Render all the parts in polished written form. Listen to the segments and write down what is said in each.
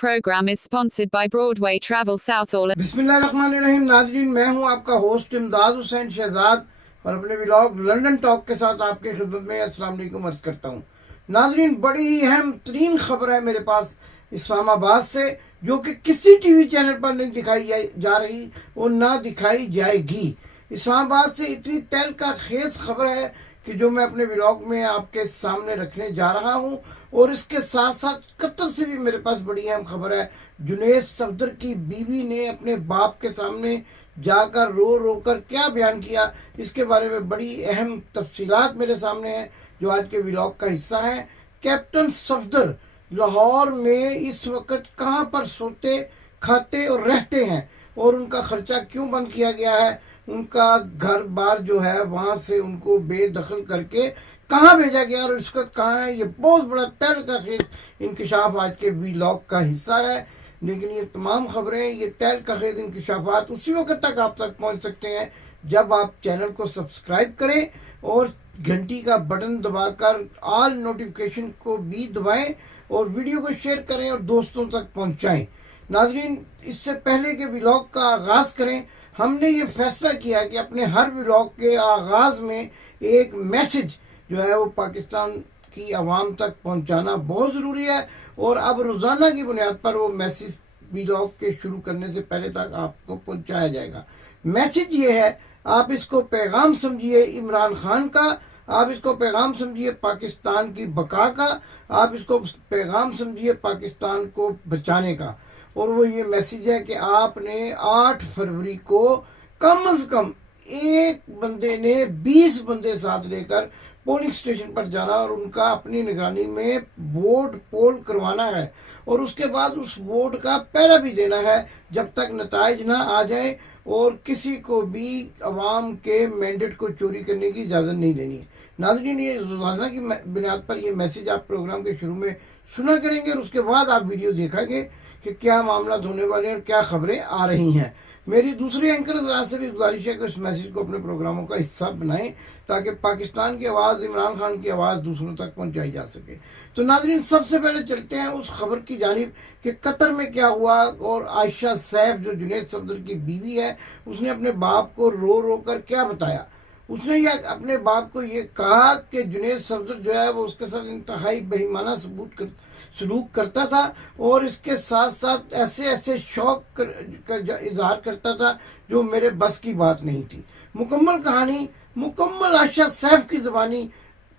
program is sponsored by Broadway Travel South All. बिस्मिल्लाहिर्रहमानिर्रहीम। नाज़रीन, मैं हूं आपका होस्ट इमदाद हुसैन शहजाद और अपने व्लॉग लंदन टॉक के साथ आपकी खिदमत में अस्सलाम वालेकुम अर्ज़ करता हूं। नाज़रीन, बड़ी ही अहम तरीन खबर है मेरे पास इस्लामाबाद से, जो कि किसी टीवी चैनल पर नहीं दिखाई जा रही और ना दिखाई जाएगी। इस्लामाबाद से इतनी तहलका खेज खबर है कि जो मैं अपने व्लॉग में आपके सामने रखने जा रहा हूं। और इसके साथ साथ कतर से भी मेरे पास बड़ी अहम खबर है। जुनैद सफदर की बीवी ने अपने बाप के सामने जाकर रो रो कर क्या बयान किया, इसके बारे में बड़ी अहम तफसीलात मेरे सामने हैं, जो आज के व्लॉग का हिस्सा है। कैप्टन सफदर लाहौर में इस वक्त कहां पर सोते, खाते और रहते हैं, और उनका खर्चा क्यों बंद किया गया है, उनका घर बार जो है वहां से उनको बेदखल करके कहाँ भेजा गया और इस वक्त कहाँ है, ये बहुत बड़ा तहलका खेज इंकशाफ आज के व्लॉग का हिस्सा है। लेकिन ये तमाम खबरें, ये तहलका खेज इंकशाफात उसी वक्त तक आप तक पहुँच सकते हैं जब आप चैनल को सब्सक्राइब करें और घंटी का बटन दबाकर ऑल नोटिफिकेशन को भी दबाएं और वीडियो को शेयर करें और दोस्तों तक पहुँचाएँ। नाजरीन, इससे पहले के व्लॉग का आगाज़ करें, हमने ये फैसला किया कि अपने हर व्लॉग के आगाज़ में एक मैसेज जो है वो पाकिस्तान की आवाम तक पहुंचाना बहुत ज़रूरी है। और अब रोज़ाना की बुनियाद पर वो मैसेज व्लॉग के शुरू करने से पहले तक आपको पहुंचाया जाएगा। मैसेज ये है, आप इसको पैगाम समझिए इमरान खान का, आप इसको पैगाम समझिए पाकिस्तान की बका का, आप इसको पैगाम समझिए पाकिस्तान को बचाने का। और वो ये मैसेज है कि आपने 8 फरवरी को कम से कम एक बंदे ने 20 बंदे साथ लेकर पोलिंग स्टेशन पर जाना और उनका अपनी निगरानी में वोट पोल करवाना है, और उसके बाद उस वोट का पहरा भी देना है जब तक नताइज ना आ जाए, और किसी को भी अवाम के मैंडेट को चोरी करने की इजाज़त नहीं देनी है। नाज़रीन, ये रोज़ाना की बुनियाद पर ये मैसेज आप प्रोग्राम के शुरू में सुना करेंगे और उसके बाद आप वीडियो देखेंगे कि क्या मामला होने वाले हैं और क्या खबरें आ रही हैं। मेरी दूसरे एंकर हज़रात से भी गुजारिश है कि उस मैसेज को अपने प्रोग्रामों का हिस्सा बनाएं ताकि पाकिस्तान की आवाज़, इमरान खान की आवाज़ दूसरों तक पहुंचाई जा सके। तो नाज़रीन, सबसे पहले चलते हैं उस खबर की जानिब कि कतर में क्या हुआ। और आयशा सैफ, जो जुनैद सफदर की बीवी है, उसने अपने बाप को रो रो कर क्या बताया। उसने यह अपने बाप को ये कहा कि जुनैद सफदर जो है वो उसके साथ इंतहाई बेईमाना सलूक करता था और इसके साथ साथ ऐसे ऐसे शौक का इजहार करता था जो मेरे बस की बात नहीं थी। मुकम्मल कहानी, मुकम्मल आयशा सैफ की ज़बानी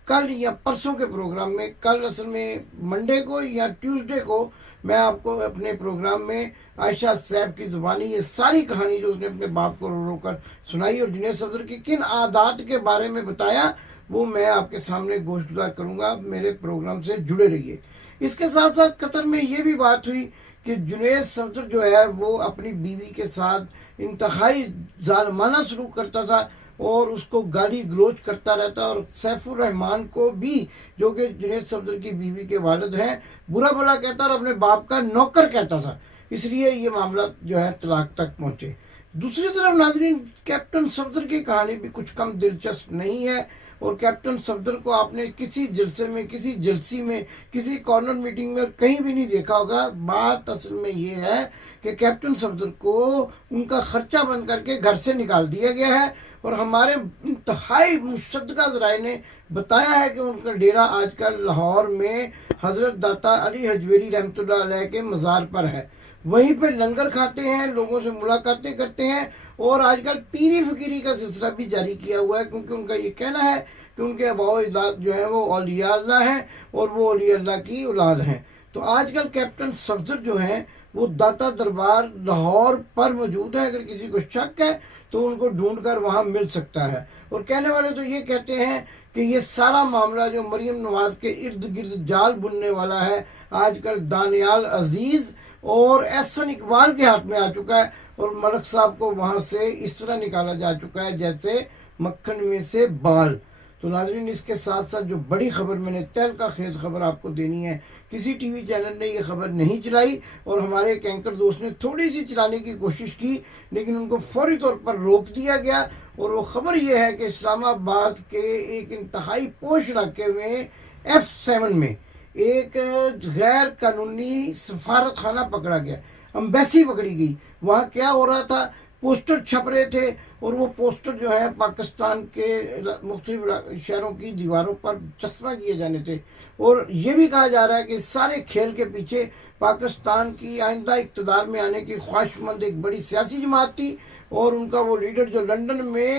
कल या परसों के प्रोग्राम में, कल असल में मंडे को या ट्यूसडे को मैं आपको अपने प्रोग्राम में आयशा सैफ की ज़बानी ये सारी कहानी जो उसने अपने बाप को रो रो कर सुनाई और जुनैद सफदर की किन आदात के बारे में बताया, वो मैं आपके सामने गोश्तगुजार करूँगा। मेरे प्रोग्राम से जुड़े रहिए। इसके साथ साथ कतर में ये भी बात हुई कि जुनैद सफदर जो है वो अपनी बीवी के साथ इंतहाई जालिमाना सलूक करता था और उसको गाली गलोच करता रहता, और सैफुर रहमान को भी, जो कि जुनैद सफदर की बीवी के वालिद हैं, बुरा भला कहता और अपने बाप का नौकर कहता था। इसलिए ये मामला जो है तलाक तक पहुँचे। दूसरी तरफ नाजरीन, कैप्टन सफदर की कहानी भी कुछ कम दिलचस्प नहीं है। और कैप्टन सफदर को आपने किसी जलसे में, किसी जलसी में, किसी कॉर्नर मीटिंग में कहीं भी नहीं देखा होगा। बात असल में ये है कि कैप्टन सफदर को उनका खर्चा बंद करके घर से निकाल दिया गया है, और हमारे इंतहाई मुशद्ददा ज़राए ने बताया है कि उनका डेरा आजकल लाहौर में हज़रत दाता अली हजवेरी रहमतुल्लाह अलैह के मज़ार पर है। वहीं पे लंगर खाते हैं, लोगों से मुलाकातें करते हैं, और आजकल पीरी फकीरी का सिलसिला भी जारी किया हुआ है, क्योंकि उनका ये कहना है कि उनके अबाओ-ए-अजदाद जो है वो औलिया अल्लाह हैं और वो औलिया अल्लाह की औलाद हैं। तो आजकल कैप्टन सफदर जो हैं वो दाता दरबार लाहौर पर मौजूद है। अगर किसी को शक है तो उनको ढूंढ कर वहाँ मिल सकता है। और कहने वाले तो ये कहते हैं कि ये सारा मामला जो मरियम नवाज के इर्द गिर्द जाल बुनने वाला है, आजकल दानियाल अजीज़ और एहसन इकबाल के हाथ में आ चुका है, और मलक साहब को वहाँ से इस तरह निकाला जा चुका है जैसे मक्खन में से बाल। तो नाज़रीन, इसके साथ साथ जो बड़ी खबर मैंने तहलका खेज खबर आपको देनी है, किसी टीवी चैनल ने ये खबर नहीं चलाई, और हमारे एक एंकर दोस्त ने थोड़ी सी चलाने की कोशिश की लेकिन उनको फौरी तौर पर रोक दिया गया। और वो खबर ये है कि इस्लामाबाद के एक इंतहाई पोश इलाके में F7 में ایک غیر قانونی سفارت خانہ پکڑا گیا, امبیسی پکڑی گئی. وہاں کیا ہو رہا تھا, پوسٹر چھپ رہے تھے اور وہ پوسٹر جو ہے پاکستان کے مختلف شہروں کی دیواروں پر چسپاں کیے جانے تھے. اور یہ بھی کہا جا رہا ہے کہ سارے کھیل کے پیچھے پاکستان کی آئندہ اقتدار میں آنے کی خواہش مند ایک بڑی سیاسی جماعت تھی, اور ان کا وہ لیڈر جو لنڈن میں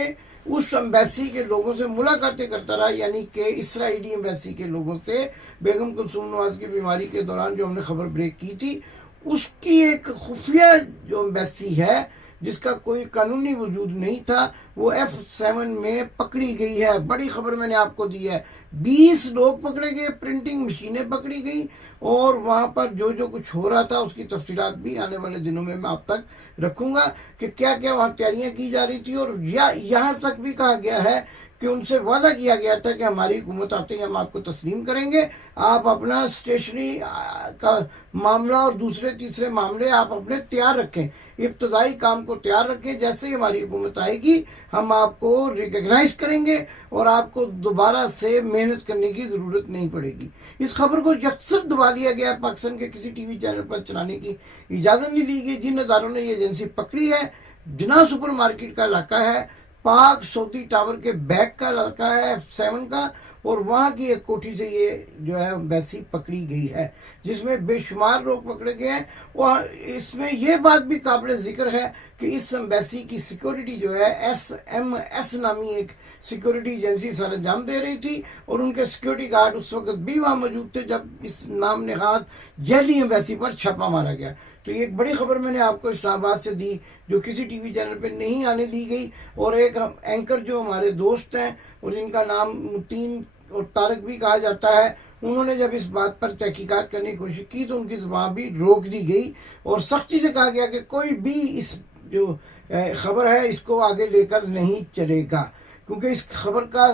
اس امبیسی کے لوگوں سے ملاقاتیں کرتا رہا, یعنی کہ اسرائیلی امبیسی کے لوگوں سے, بیگم کلثوم نواز کی بیماری کے دوران جو ہم نے خبر بریک کی تھی, اس کی ایک خفیہ جو امبیسی ہے جس کا کوئی قانونی وجود نہیں تھا, وہ F7 میں پکڑی گئی ہے. بڑی خبر میں نے آپ کو دی ہے, 20 لوگ پکڑے گئے, پرنٹنگ مشینیں پکڑی گئی, اور وہاں پر جو کچھ ہو رہا تھا اس کی تفصیلات بھی آنے والے دنوں میں آپ تک رکھوں گا کہ کیا کیا وہاں تیاریاں کی جا رہی تھی. اور یہاں تک بھی کہا گیا ہے کہ ان سے وعدہ کیا گیا تھا کہ ہماری حکومت آتے ہی ہم آپ کو تسلیم کریں گے, آپ اپنا اسٹیشنری کا معاملہ اور دوسرے تیسرے معاملے آپ اپنے تیار رکھیں, ابتدائی کام کو تیار رکھیں. جیسے ہی ہماری حکومت آئے گی ہم آپ کو ریکگنائز کریں گے اور آپ کو دوبارہ سے محنت کرنے کی ضرورت نہیں پڑے گی. اس خبر کو یکسر دبا دیا گیا, پاکستان کے کسی ٹی وی چینل پر چلانے کی اجازت نہیں لی گئی. جن اداروں نے یہ ایجنسی پکڑی ہے, جناح سپر مارکیٹ کا علاقہ ہے, پاک سعودی ٹاور کے بیک کا علاقہ ہے F7 کا, اور وہاں کی ایک کوٹھی سے یہ جو ہے امبیسی پکڑی گئی ہے, جس میں بے شمار لوگ پکڑے گئے ہیں. اور اس میں یہ بات بھی قابل ذکر ہے کہ اس امبیسی کی سیکورٹی جو ہے SMS نامی ایک سیکورٹی ایجنسی سر انجام دے رہی تھی, اور ان کے سیکورٹی گارڈ اس وقت بھی وہاں موجود تھے جب اس نام نہاد جعلی امبیسی پر چھاپا مارا گیا. تو یہ ایک بڑی خبر میں نے آپ کو اسلام آباد سے دی جو کسی ٹی وی چینل پہ نہیں آنے دی گئی. اور ایک اینکر جو ہمارے دوست ہیں اور جن کا نام متین اور طارق بھی کہا جاتا ہے, انہوں نے جب اس بات پر تحقیقات کرنے کی کوشش کی تو ان کی زبان بھی روک دی گئی, اور سختی سے کہا گیا کہ کوئی بھی اس جو خبر ہے اس کو آگے لے کر نہیں چلے گا, کیونکہ اس خبر کا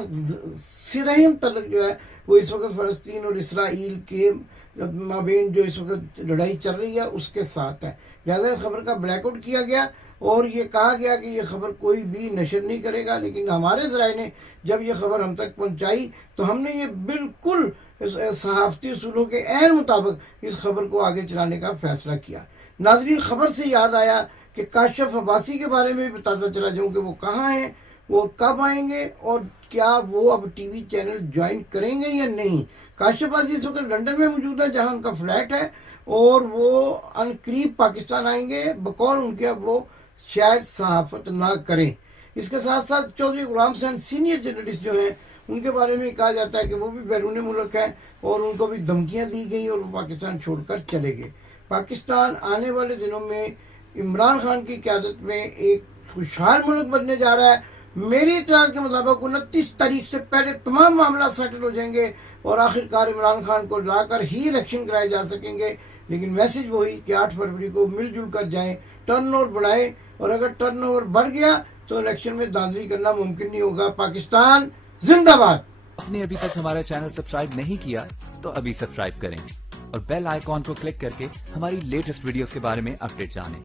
سرہم تعلق جو ہے وہ اس وقت فلسطین اور اسرائیل کے مابین جو اس وقت لڑائی چل رہی ہے اس کے ساتھ ہے. لہٰذا اس خبر کا بلیک آؤٹ کیا گیا اور یہ کہا گیا کہ یہ خبر کوئی بھی نشر نہیں کرے گا. لیکن ہمارے ذرائع نے جب یہ خبر ہم تک پہنچائی تو ہم نے یہ بالکل صحافتی اصولوں کے عین مطابق اس خبر کو آگے چلانے کا فیصلہ کیا. ناظرین, خبر سے یاد آیا کہ کاشف عباسی کے بارے میں بھی بتاتا چلا جاؤں کہ وہ کہاں ہیں, وہ کب آئیں گے, اور کیا وہ اب ٹی وی چینل جوائن کریں گے یا نہیں. کاشف عباسی اس وقت لنڈن میں موجود ہے جہاں ان کا فلیٹ ہے, اور وہ ان قریب پاکستان آئیں گے, بقول ان کے اب وہ شاید صحافت نہ کریں. اس کے ساتھ ساتھ چودھری غلام حسین سینئر جرنلسٹ جو ہیں ان کے بارے میں کہا جاتا ہے کہ وہ بھی بیرون ملک ہیں اور ان کو بھی دھمکیاں دی گئی اور وہ پاکستان چھوڑ کر چلے گئے. پاکستان آنے والے دنوں میں عمران خان کی قیادت میں ایک خوشحال ملک بننے جا رہا ہے. میری اطلاع کے مطابق 29 تاریخ سے پہلے تمام معاملات سیٹل ہو جائیں گے اور آخرکار عمران خان کو لا کر ہی الیکشن کرائے جا سکیں گے. لیکن میسج وہی کہ 8 فروری کو مل جل کر جائیں, ٹرن اوور بڑھائیں, اور اگر ٹرن اوور بڑھ گیا تو الیکشن میں دھاندلی کرنا ممکن نہیں ہوگا. پاکستان زندہ باد. آپ نے ابھی تک ہمارا چینل سبسکرائب نہیں کیا تو ابھی سبسکرائب کریں اور بیل آئیکن کو کلک کر کے ہماری لیٹسٹ ویڈیوز کے بارے میں اپڈیٹ جانیں.